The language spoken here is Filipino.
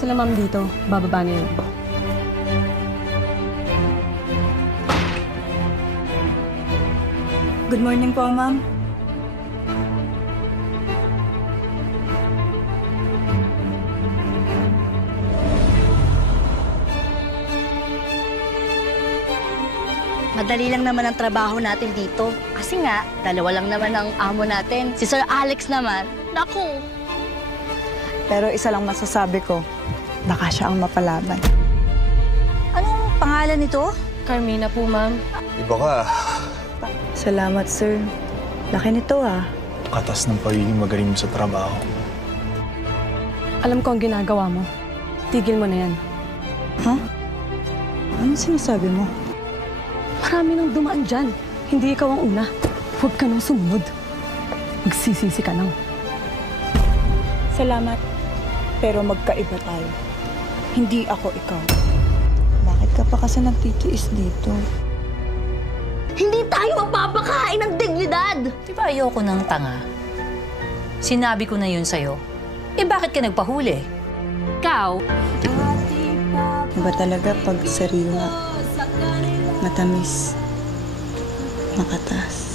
sila ma'am dito. Bababa na yun. Good morning po, ma'am. Madali lang naman ang trabaho natin dito. Kasi nga, dalawa lang naman ang amo natin. Si Sir Alex naman, naku! Pero isa lang masasabi ko, baka siya ang mapalaban. Anong pangalan nito? Carmina po, ma'am. Iba ka. Salamat, sir. Laki nito, ah. Katas ng pagiging magaling mo sa trabaho. Alam ko ang ginagawa mo. Tigil mo na yan. Ha? Anong sinasabi mo? Marami nang dumaan dyan. Hindi ikaw ang una. Huwag ka nang sumunod. Magsisisi ka lang. Salamat. Pero magkaiba tayo. Hindi ako ikaw. Bakit ka pa kasi nagtitiis dito? Hindi tayo mapapakain ng dignidad! Di ba ayoko ng tanga? Sinabi ko na yun sa'yo. Eh bakit ka nagpahuli? Ikaw, Iba talaga pag sariwa, matamis, makatas.